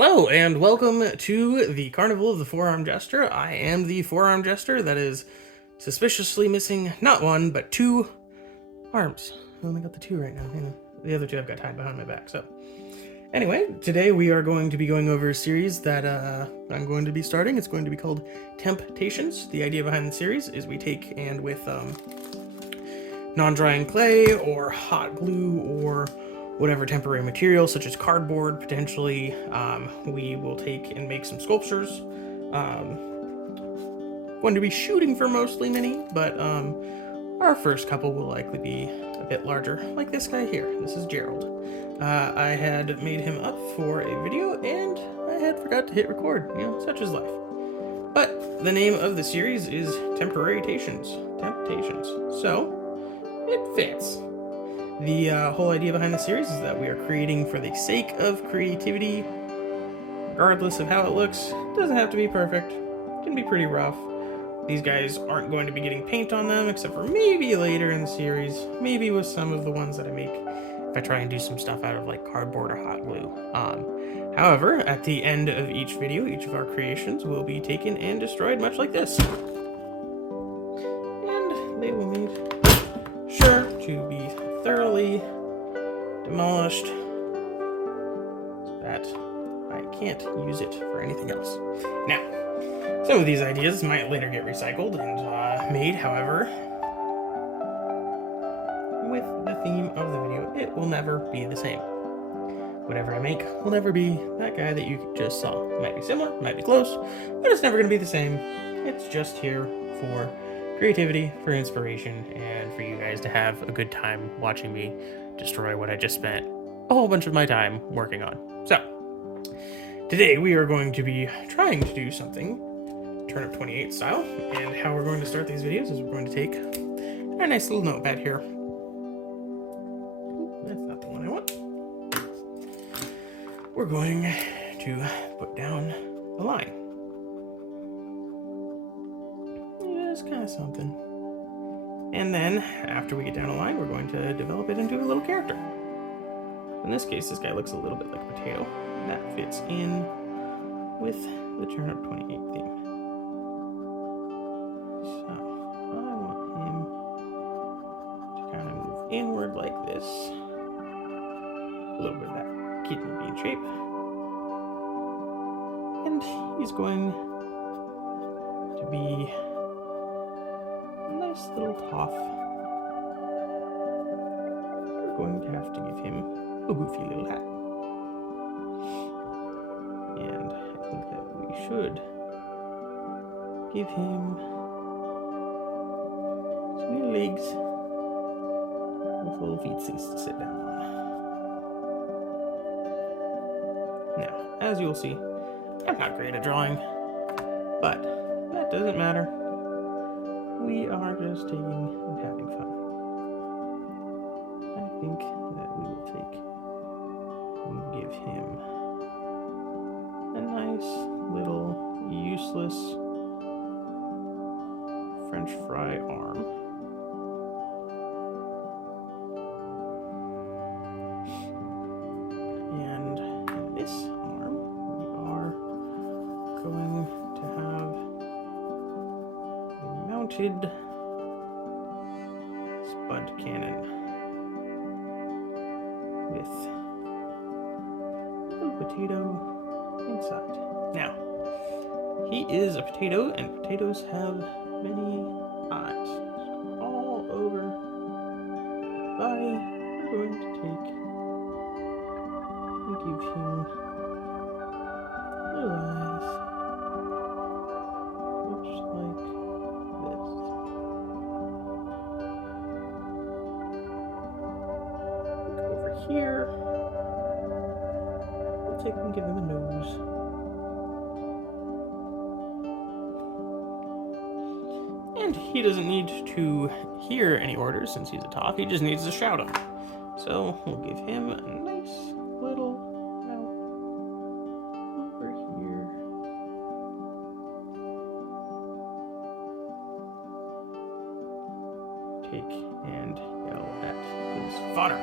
Hello, and welcome to the Carnival of the Four-Armed Jester. I am the Four-Armed Jester that is suspiciously missing not one, but two arms. I only got the two right now. The other two I've got tied behind my back, so. Anyway, today we are going to be going over a series that I'm going to be starting. It's going to be called Temp-tations. The idea behind the series is we take and with non-drying clay or hot glue or whatever temporary material, such as cardboard, potentially, we will take and make some sculptures. Going to be shooting for mostly mini, but our first couple will likely be a bit larger, like this guy here. This is Gerald. I had made him up for a video, and I had forgot to hit record. You know, such is life. But the name of the series is Temp-tations. So, it fits. The whole idea behind the series is that we are creating for the sake of creativity, regardless of how it looks. It doesn't have to be perfect. It can be pretty rough. These guys aren't going to be getting paint on them, except for maybe later in the series, maybe with some of the ones that I make, if I try and do some stuff out of like cardboard or hot glue. However, at the end of each video, each of our creations will be taken and destroyed, much like this. And they will make sure to be thoroughly demolished so that I can't use it for anything else. Now, some of these ideas might later get recycled and made, however, with the theme of the video, it will never be the same. Whatever I make will never be that guy that you just saw. It might be similar, might be close, but it's never going to be the same. It's just here for creativity, for inspiration, and for you guys to have a good time watching me destroy what I just spent a whole bunch of my time working on. So, today we are going to be trying to do something Turnip 28 style, and how we're going to start these videos is we're going to take our nice little notepad here. That's not the one I want. We're going to put down a line. Just kind of something. And then, after we get down a line, we're going to develop it into a little character. In this case, this guy looks a little bit like a potato. That fits in with the Turnip 28 theme. So, I want him to kind of move inward like this. A little bit of that kidney bean shape. And he's going to be a nice little Toff. We're going to have to give him a goofy little hat. And I think that we should give him some little legs with little feetsies to sit down on. Now, as you'll see, I'm not great at drawing, but that doesn't matter. We are just taking and having fun. I think that we will take and give him a nice little useless French fry arm. And in this arm, we are going to have a mounted spud cannon with a little potato inside. Now, he is a potato, and potatoes have many eyes all over. We're going to take and give him little eyes, much like this. Look over here. We'll take and give him a nose. And he doesn't need to hear any orders since he's a Toff, he just needs to shout them. So we'll give him a nice little mouth over here. Take and yell at his fodder.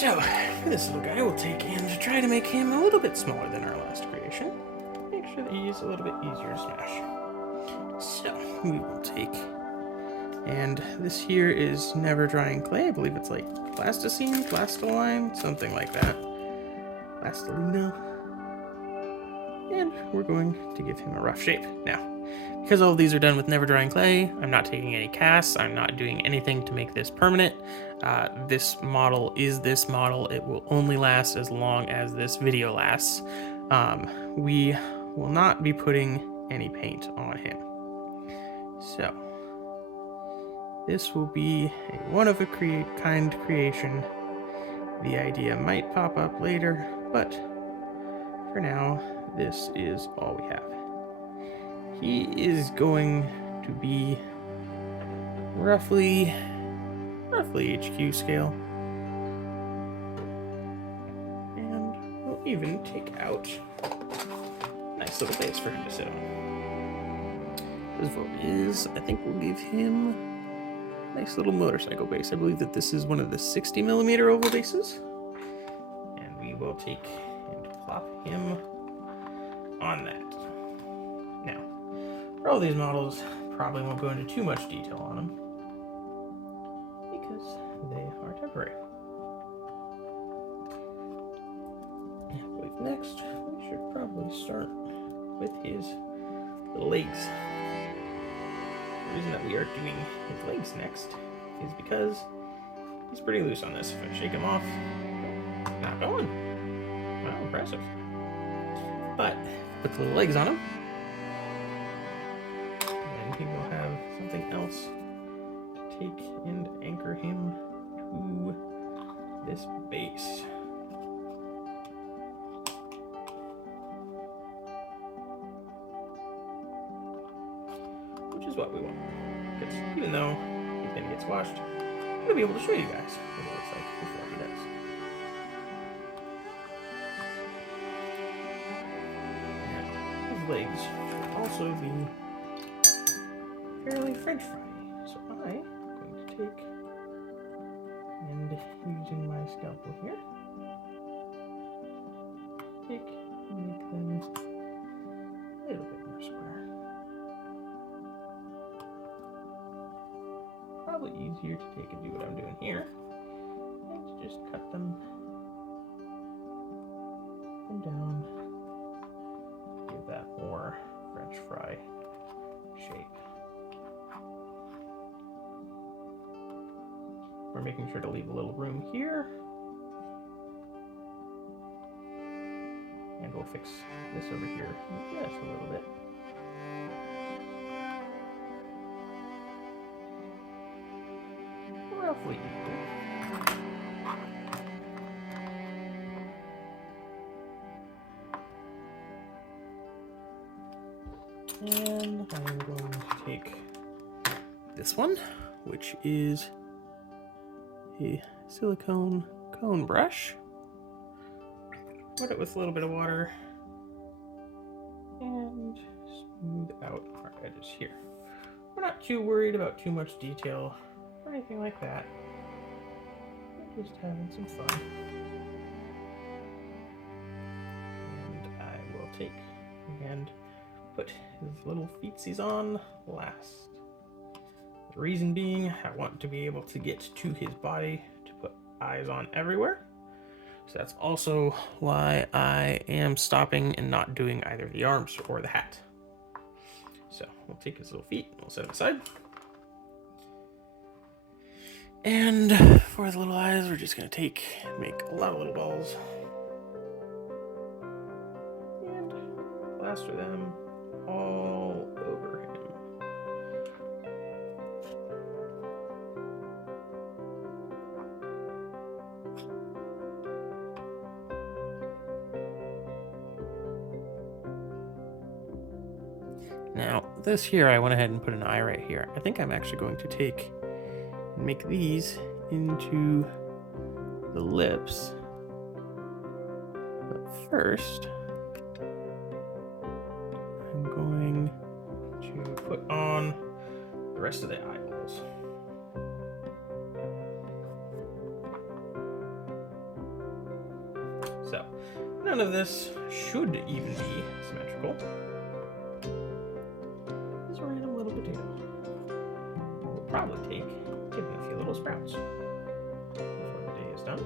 So, for this little guy, we'll take and try to make him a little bit smaller than our last creation. Make sure that he's a little bit easier to smash. So, we will take, and this here is never drying clay. I believe it's like plasticine, plastoline, something like that. Plastilina. And we're going to give him a rough shape. Now, because all of these are done with never drying clay, I'm not taking any casts. I'm not doing anything to make this permanent. This model is this model. It will only last as long as this video lasts. We will not be putting any paint on him. So, this will be a one-of-a-kind creation. The idea might pop up later, but for now, this is all we have. He is going to be roughly HQ scale. And we'll even take out a nice little base for him to sit on. His vote is, I think we'll give him a nice little motorcycle base. I believe that this is one of the 60mm oval bases. And we will take and plop him on that. Now, for all these models, probably won't go into too much detail on them because they are temporary. And I believe next we should probably start with his legs. The reason that we are doing his legs next is because he's pretty loose on this. If I shake him off, not going. Wow, impressive. But put the little legs on him, and he will have something else to take and anchor him to this base. Which is what we want. Because even though he's going to get squashed, I'm going to be able to show you guys what it looks like before he does. Legs should also be fairly French fry. So I'm going to take and using my scalpel here, take and make them a little bit more square. Probably easier to take and do what I'm doing here and to just cut them down. Give that more French fry shape. We're making sure to leave a little room here. And we'll fix this over here just a little bit. Roughly equal. And I'm going to take this one, which is a silicone cone brush. Wet it with a little bit of water and smooth out our edges here. We're not too worried about too much detail or anything like that. We're just having some fun. And I will take and put his little feetsies on last. The reason being, I want to be able to get to his body to put eyes on everywhere. So that's also why I am stopping and not doing either the arms or the hat. So we'll take his little feet and we'll set them aside. And for the little eyes, we're just going to make a lot of little balls and plaster them all over him. Now, this here, I went ahead and put an eye right here. I think I'm actually going to take and make these into the lips. But first, I'm going to put on the rest of the eyeballs. So none of this should even be symmetrical. This random little potato will probably take give me a few little sprouts before the day is done.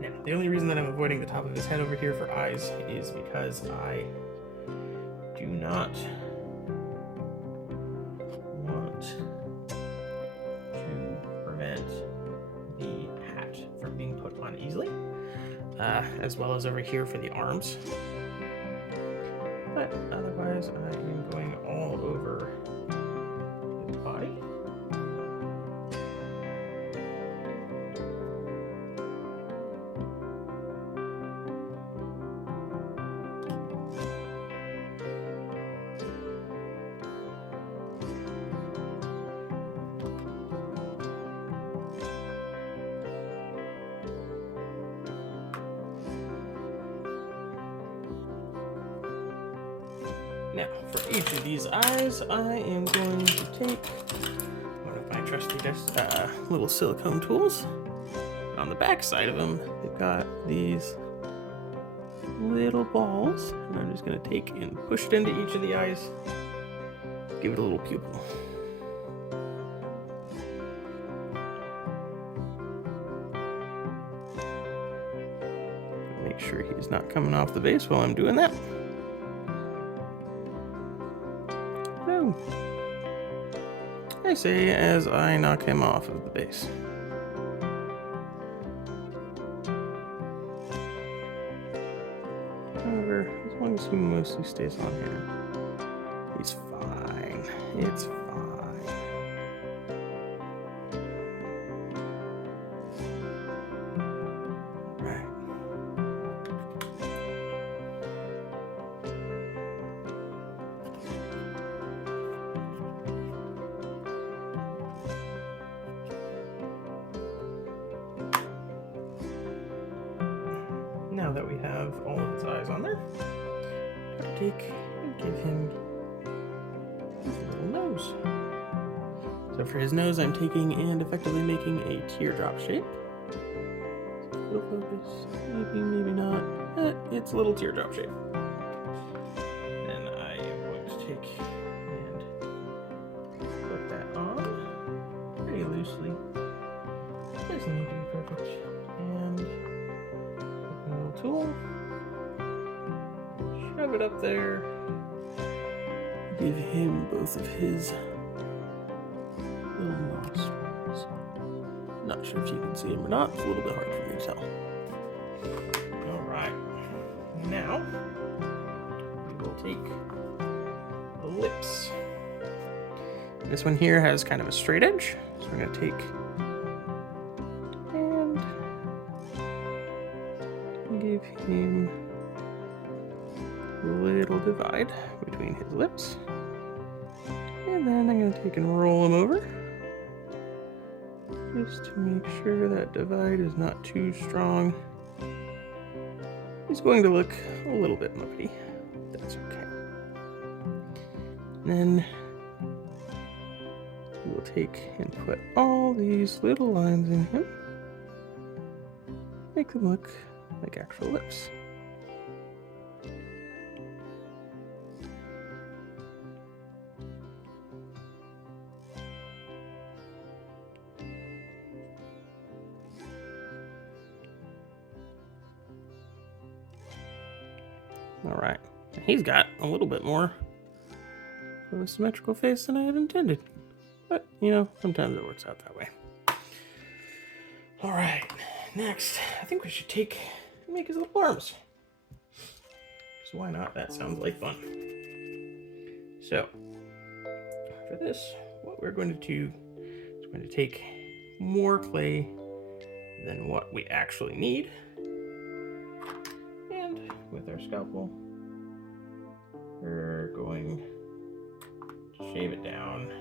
Now, the only reason that I'm avoiding the top of his head over here for eyes is because I do not want to prevent the hat from being put on easily, as well as over here for the arms. But otherwise, I am going all over his body. Now, for each of these eyes, I am going to take one of my trusty little silicone tools. On the back side of them, they've got these little balls, and I'm just going to take and push it into each of the eyes, give it a little pupil. Make sure he's not coming off the base while I'm doing that. I say as I knock him off of the base. However, as long as he mostly stays on here, he's fine. It's fine. Right. Now that we have all of his eyes on there, I'll take and give him his little nose. So for his nose, I'm taking and effectively making a teardrop shape. So focus, maybe, maybe not. It's a little teardrop shape. And I am going to take and put that on pretty loosely. Doesn't need to be perfect. And tool, shove it up there, give him both of his little nostrils. Not sure if you can see him or not, it's a little bit hard for me to tell. Alright, now we will take the lips. This one here has kind of a straight edge, so we're going to take give him a little divide between his lips. And then I'm going to take and roll him over just to make sure that divide is not too strong. He's going to look a little bit muppety. That's okay. And then we will take and put all these little lines in him. Make them look like actual lips. All right, he's got a little bit more of a symmetrical face than I had intended, but you know, sometimes it works out that way. All right, next, I think we should take and make his little arms. So why not? That sounds like fun. So for this, what we're going to do is we're going to take more clay than what we actually need. And with our scalpel, we're going to shave it down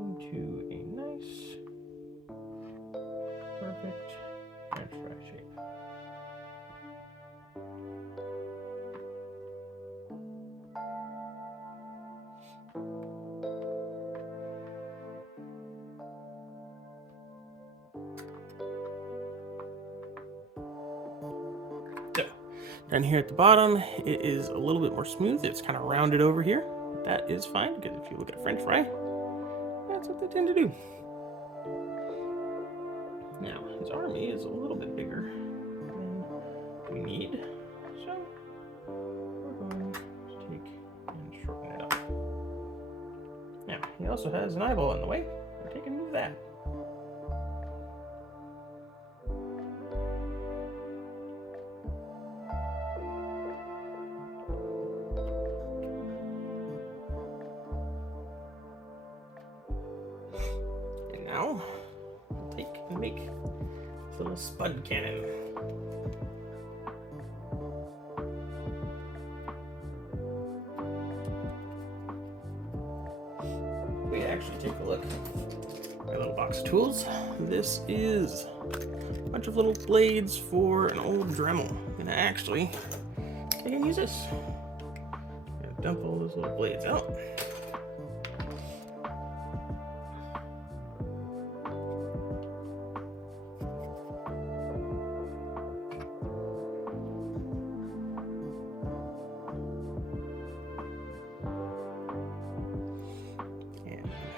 into a nice, perfect French fry shape. Down here at the bottom, it is a little bit more smooth. It's kind of rounded over here. That is fine, because if you look at a French fry, that's what they tend to do. Now, his army is a little bit bigger than we need, so we're going to take and shorten it up. Now, he also has an eyeball in the way. We're taking and move that. And now, we'll take and make this little spud cannon. We actually take a look at my little box of tools. This is a bunch of little blades for an old Dremel. I'm gonna actually take and use this. I'm gonna dump all those little blades out.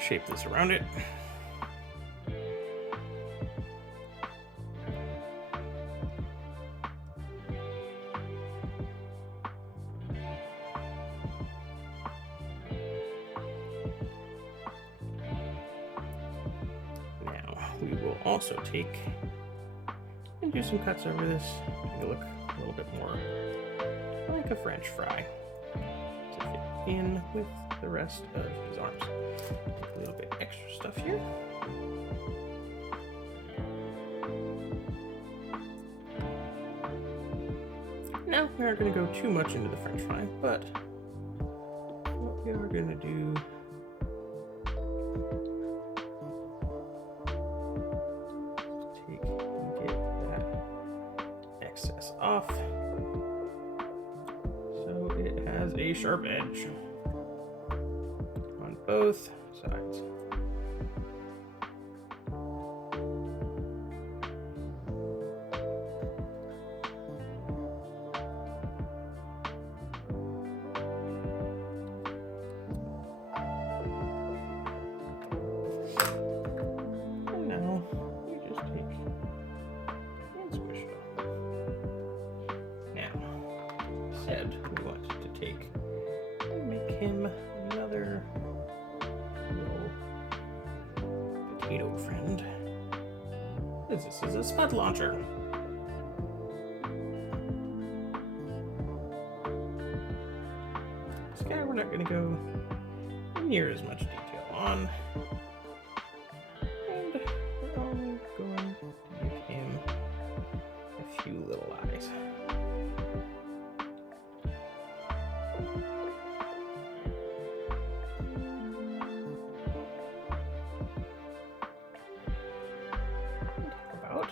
Shape this around it. Now we will also take and do some cuts over this to look a little bit more like a French fry to fit in with the rest of his arms. A little bit extra stuff here. Now, we aren't going to go too much into the French fry, but what we are going to do is take and get that excess off so it has a sharp edge on both sides. And now we just take and squish it off. Now, said we want to take and make him another little potato friend. This is a spud launcher. This guy we're not going to go near as much detail on. And we're only going to give him a few little eyes. About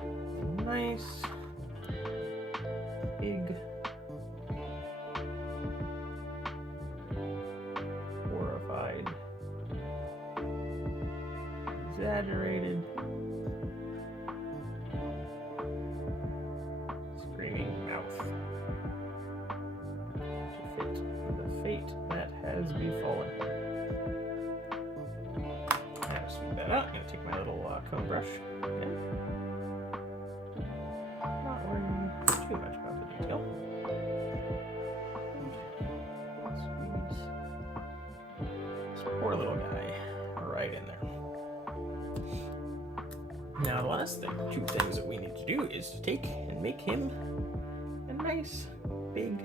a nice big horrified, exaggerated screaming mouth to fit the fate that has befallen him. Now, smooth that out. I'm going to take my little comb brush again. Not worrying too much about the detail. Squeeze this poor little guy right in there. Now, the last two things that we need to do is to take and make him a nice, big,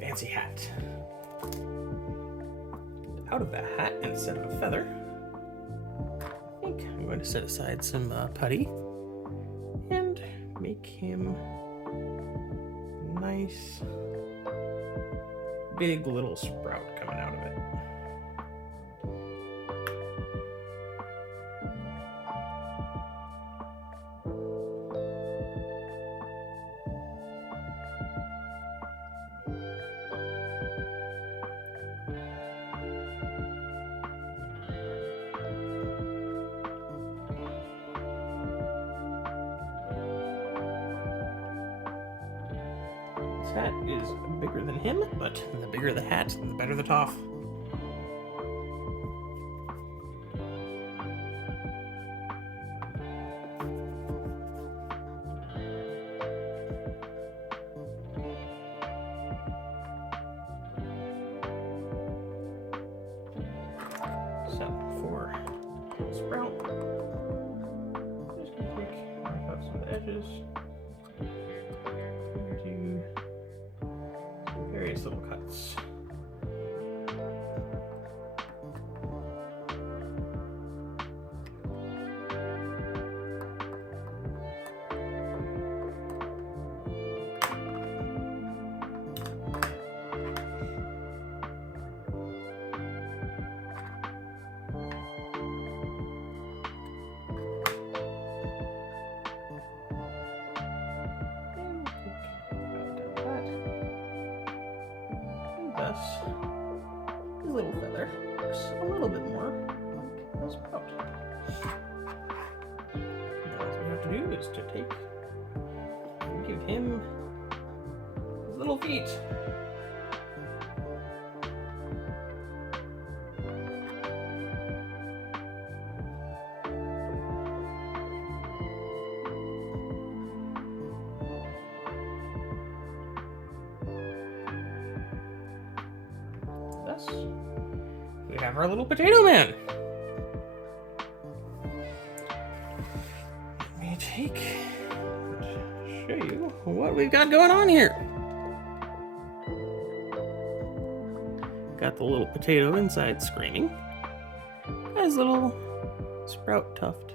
fancy hat. Out of that hat, instead of a feather, I think I'm going to set aside some putty and make him a nice, big little sprout coming out of it. hat is bigger than him, but the bigger the hat, the better the Toff. So for Sprout, I'm just going to knock out some of the edges. Do some various little cuts. Thus, his little feather looks a little bit more like a Sprout. Now what we have to do is to take and give him his little feet. Thus, we have our little potato man. Let me take and show you what we've got going on here. Got the little potato inside screaming. Got his little sprout tuft.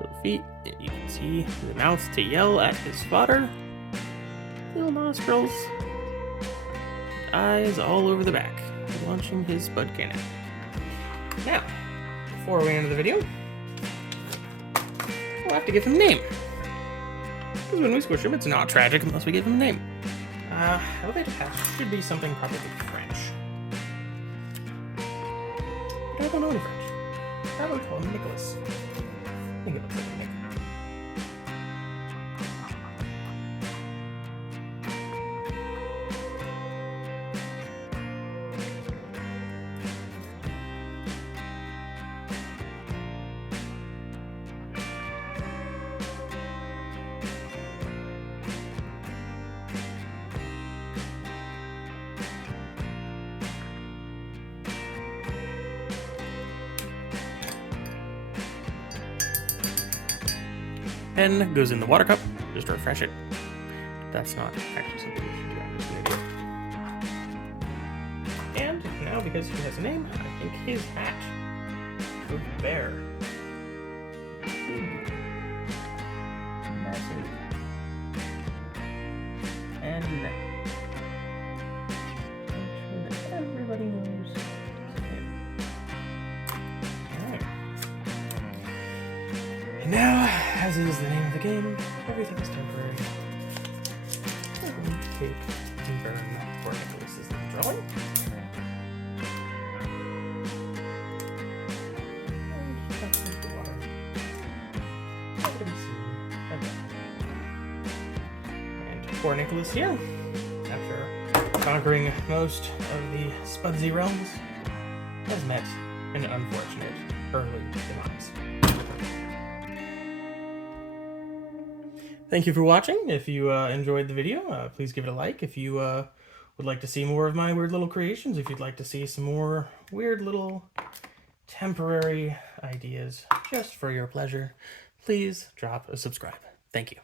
Little feet, and you can see the mouth to yell at his fodder. Little nostrils. Eyes all over the back, launching his spud cannon. Now, before we end the video, we'll have to give him a name. Because when we squish him, it's not tragic unless we give him a name. Elevated hatch should be something probably French. But I don't know any French. How about we call him Nicholas? I think it looks like a Nick. Pen goes in the water cup, just to refresh it. That's not actually something we should do, I'm just gonna do. And now, because he has a name, I think his hat would bear. Big. Massive. And make sure that everybody knows him. Alright. And now, as is the name of the game, everything is temporary. So we take and burn for Nicholas's little drawing. And touch into the water. Let him see again. And poor Nicholas here, after conquering most of the Spudsy realms, has met an unfortunate early demise. Thank you for watching. If you enjoyed the video, please give it a like. If you would like to see more of my weird little creations, if you'd like to see some more weird little temporary ideas just for your pleasure, please drop a subscribe. Thank you.